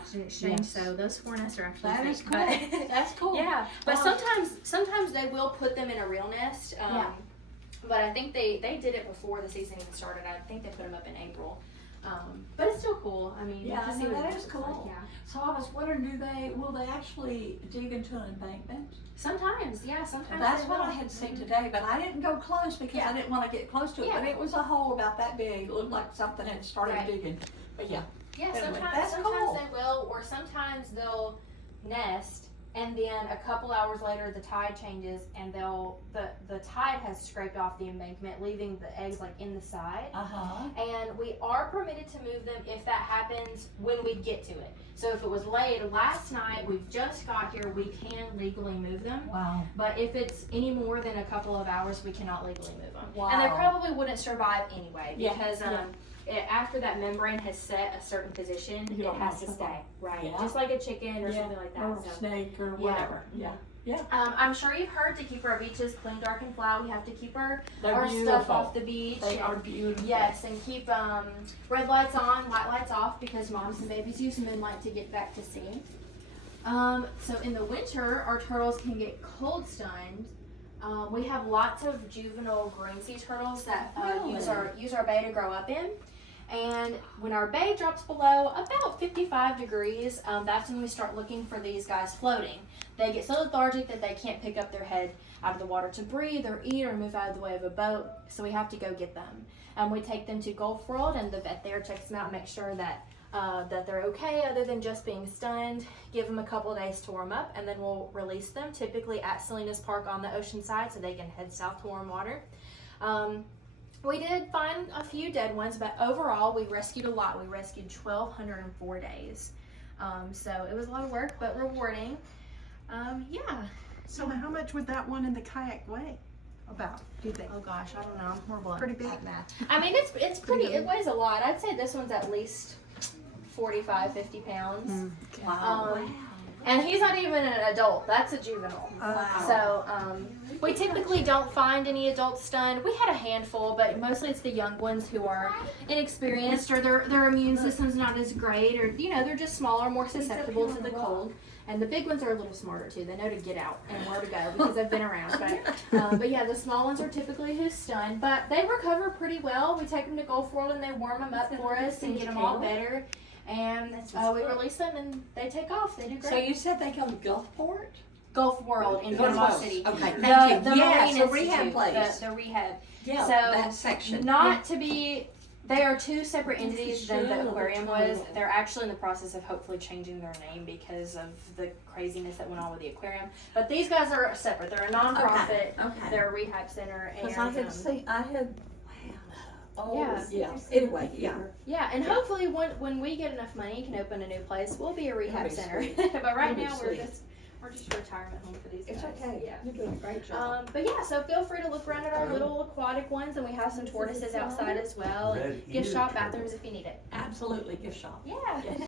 adoption exchange. Yes. So those 4 nests are actually That fake, is cool. but- That's cool. Yeah, but Um, sometimes they will put them in a real nest. Yeah. But I think they did it before the season even started. I think they put them up in April. But it's still cool. I mean, Yeah, to see no, what that it is looks cool. like, yeah. So I was wondering, will they actually dig into an embankment? Sometimes, yeah, sometimes. That's they what will. I had seen today, but I didn't go close because Yeah. I didn't want to get close to it. But Yeah. it was a hole about that big. It looked like something had started Right. digging. But yeah. Yeah, Anyway, sometimes that's cool. they will, or sometimes they'll nest, and then a couple hours later the tide changes, and the tide has scraped off the embankment, leaving the eggs like in the side. And we are permitted to move them if that happens when we get to it. So if it was laid last night, we've just got here, we can legally move them. Wow. But if it's any more than a couple of hours, we cannot legally move them. Wow. And they probably wouldn't survive anyway Yeah, because after that membrane has set a certain position, You it don't has want to to stay. Right. Yeah. Just like a chicken or Yeah, something like that. or So. snake or Yeah. whatever. Yeah. Yeah. I'm sure you've heard to keep our beaches clean, dark, and flat. We have to keep our They're stuff beautiful. off the beach. They and- are beautiful. Yes, and keep red lights on, white lights off, because moms and babies use moonlight to get back to sea. So in the winter, our turtles can get cold stunned. We have lots of juvenile green sea turtles that Really? use our bay to grow up in. And when our bay drops below about 55 degrees, that's when we start looking for these guys floating. They get so lethargic that they can't pick up their head out of the water to breathe or eat or move out of the way of a boat, so we have to go get them. We take them to Gulf World, and the vet there checks them out and makes sure that they're okay other than just being stunned. Give them a couple of days to warm up, and then we'll release them, typically at Salinas Park on the ocean side, so they can head south to warm water. We did find a few dead ones, but overall we rescued a lot. We rescued 1,204 days. So it was a lot of work, but rewarding. Yeah. So how much would that one in the kayak weigh? About, do you think? Oh gosh, I don't know. I'm horrible Pretty at big? math. I mean, it's pretty. It weighs a lot. I'd say this one's at least 45, 50 pounds. Wow. And he's not even an adult. That's a juvenile. Wow. So we typically don't find any adults stunned. We had a handful, but mostly it's the young ones who are inexperienced or their immune system's not as great, or they're just smaller, more susceptible to the cold. And the big ones are a little smarter too. They know to get out and where to go because they've been around. But yeah, the small ones are typically who's stunned. But they recover pretty well. We take them to Gulf World and they warm them up for us and get them all better. And we release them and they take off. They do great. So you said they go to Gulfport? Gulf World in Panama City. Okay, The, thank the you. Yes, Marine the rehab Institute, place. The rehab. Yeah, So, that section. Not to be, they are two separate entities than the aquarium was. They're actually in the process of hopefully changing their name because of the craziness that went on with the aquarium. But these guys are separate. They're a nonprofit. Okay. They're a rehab center. And, Because I had seen, oh, Yeah. yeah. Anyway, yeah. yeah, and hopefully when we get enough money, can open a new place. We'll be a rehab That'd be center. sweet. But right That'd be now sweet. we're just a retirement home for these guys. It's okay. Yeah. You're doing a great job. But yeah, so feel free to look around at our little aquatic ones, and we have some tortoises outside as well. And gift shop, bathrooms if you need it. Absolutely, gift shop. Yeah.